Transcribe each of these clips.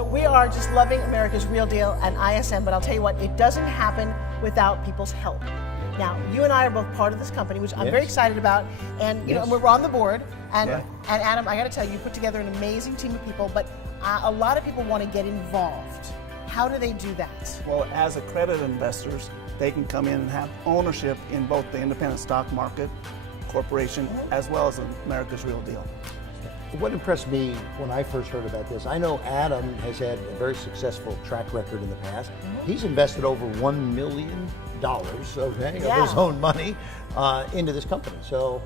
So we are just loving America's Real Deal and ISM, but I'll tell you what, it doesn't happen without people's help. Now, you and I are both part of this company, which I'm very excited about, and you know, we're on the board. And Adam, I got to tell you, you put together an amazing team of people, but a lot of people want to get involved. How do they do that? Well, as accredited investors, they can come in and have ownership in both the independent stock market corporation as well as America's Real Deal. What impressed me when I first heard about this, I know Adam has had a very successful track record in the past. He's invested over $1 million of his own money into this company. So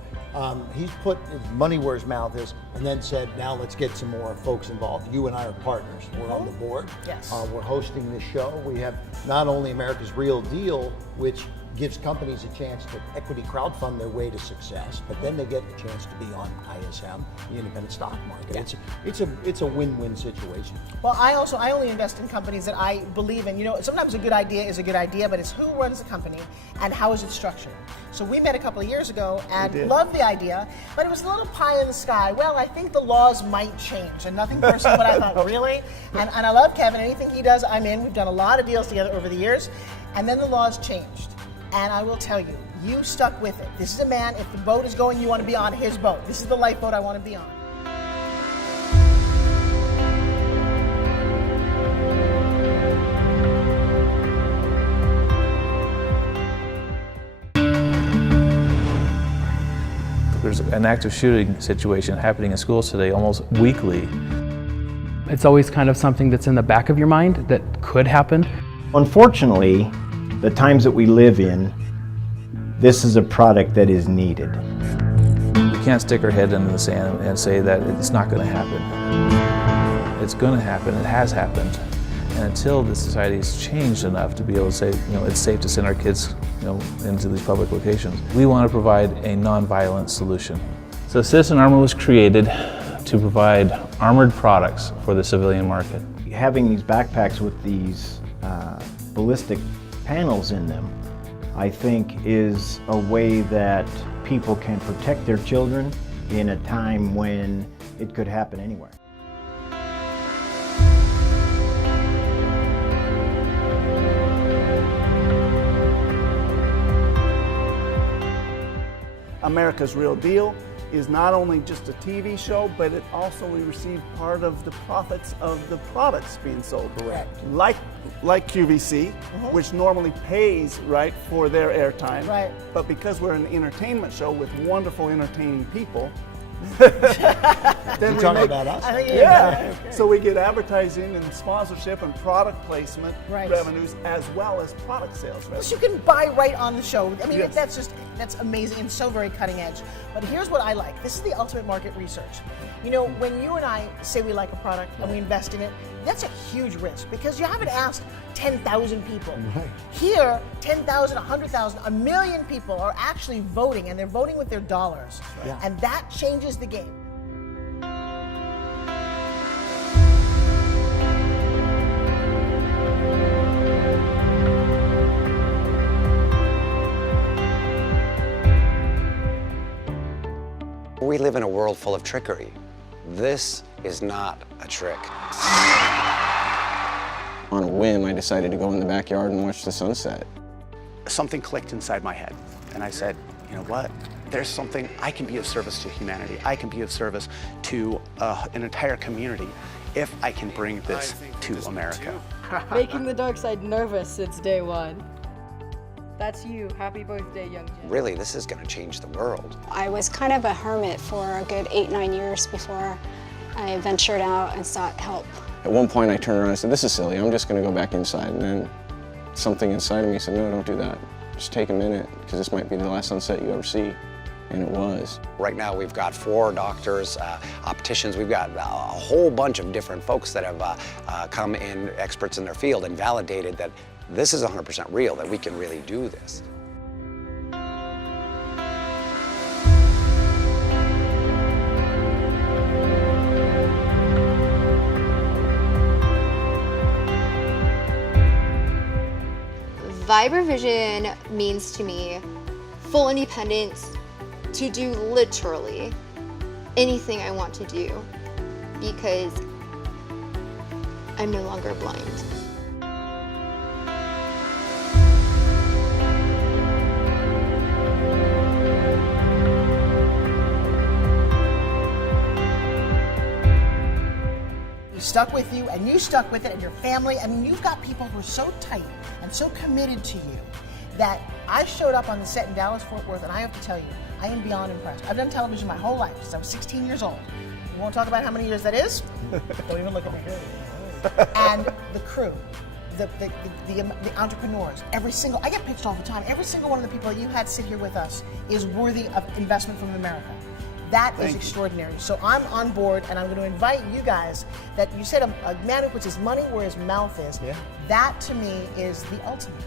he's put his money where his mouth is and then said, now let's get some more folks involved. You and I are partners. We're on the board. Yes. We're hosting this show. We have not only America's Real Deal, which gives companies a chance to equity crowdfund their way to success, but then they get a chance to be on ISM, the independent stock market. It's a win-win situation. Well, I only invest in companies that I believe in. You know, sometimes a good idea is a good idea, but it's who runs the company and how is it structured. So we met a couple of years ago and loved the idea, but it was a little pie in the sky. Well, I think the laws might change, and nothing personal, but I thought, really? And I love Kevin. Anything he does, I'm in. We've done a lot of deals together over the years, and then the laws changed. And I will tell you, you stuck with it. This is a man, if the boat is going, you want to be on his boat. This is the lifeboat I want to be on. There's an active shooting situation happening in schools today almost weekly. It's always kind of something that's in the back of your mind that could happen. Unfortunately, the times that we live in, this is a product that is needed. We can't stick our head in the sand and say that it's not going to happen. It's going to happen. It has happened. And until the society has changed enough to be able to say, you know, it's safe to send our kids, you know, into these public locations, we want to provide a non-violent solution. So Citizen Armor was created to provide armored products for the civilian market. Having these backpacks with these ballistic panels in them, I think, is a way that people can protect their children in a time when it could happen anywhere. America's Real Deal is not only just a TV show, but it also we receive part of the profits of the products being sold. Correct. Like QVC, which normally pays for their airtime. Right. But because we're an entertainment show with wonderful, entertaining people, then You're talking about us? So we get advertising and sponsorship and product placement revenues as well as product sales revenues. You can buy right on the show. I mean, that's amazing and so very cutting edge. But here's what I like. This is the ultimate market research. You know, when you and I say we like a product and we invest in it, that's a huge risk because you haven't asked 10,000 people. Here, 10,000, 100,000, 1 million people are actually voting, and they're voting with their dollars. And that changes the game. We live in a world full of trickery. This is not a trick. On a whim, I decided to go in the backyard and watch the sunset. Something clicked inside my head, and I said, you know what? There's something I can be of service to humanity. I can be of service to an entire community if I can bring this to America. Making the dark side nervous since day one. That's you. Happy birthday, young Jen. Really, this is going to change the world. I was kind of a hermit for a good 8-9 years before I ventured out and sought help. At one point, I turned around and said, this is silly. I'm just going to go back inside. And then something inside of me said, no, don't do that. Just take a minute, because this might be the last sunset you ever see. And it was. Right now, we've got 4 doctors, opticians. We've got a whole bunch of different folks that have come in, experts in their field, and validated that this is 100% real, that we can really do this. ViberVision means to me full independence to do literally anything I want to do, because I'm no longer blind. Stuck with you, and you stuck with it, and your family. I mean, you've got people who are so tight and so committed to you that I showed up on the set in Dallas-Fort Worth, and I have to tell you, I am beyond impressed. I've done television my whole life since I was 16 years old. We won't talk about how many years that is. Don't even look at me. And the crew, the entrepreneurs, I get pitched all the time. Every single one of the people that you had sit here with us is worthy of investment from America. That is extraordinary. So I'm on board, and I'm going to invite you guys that you said a man who puts his money where his mouth is. Yeah. That to me is the ultimate.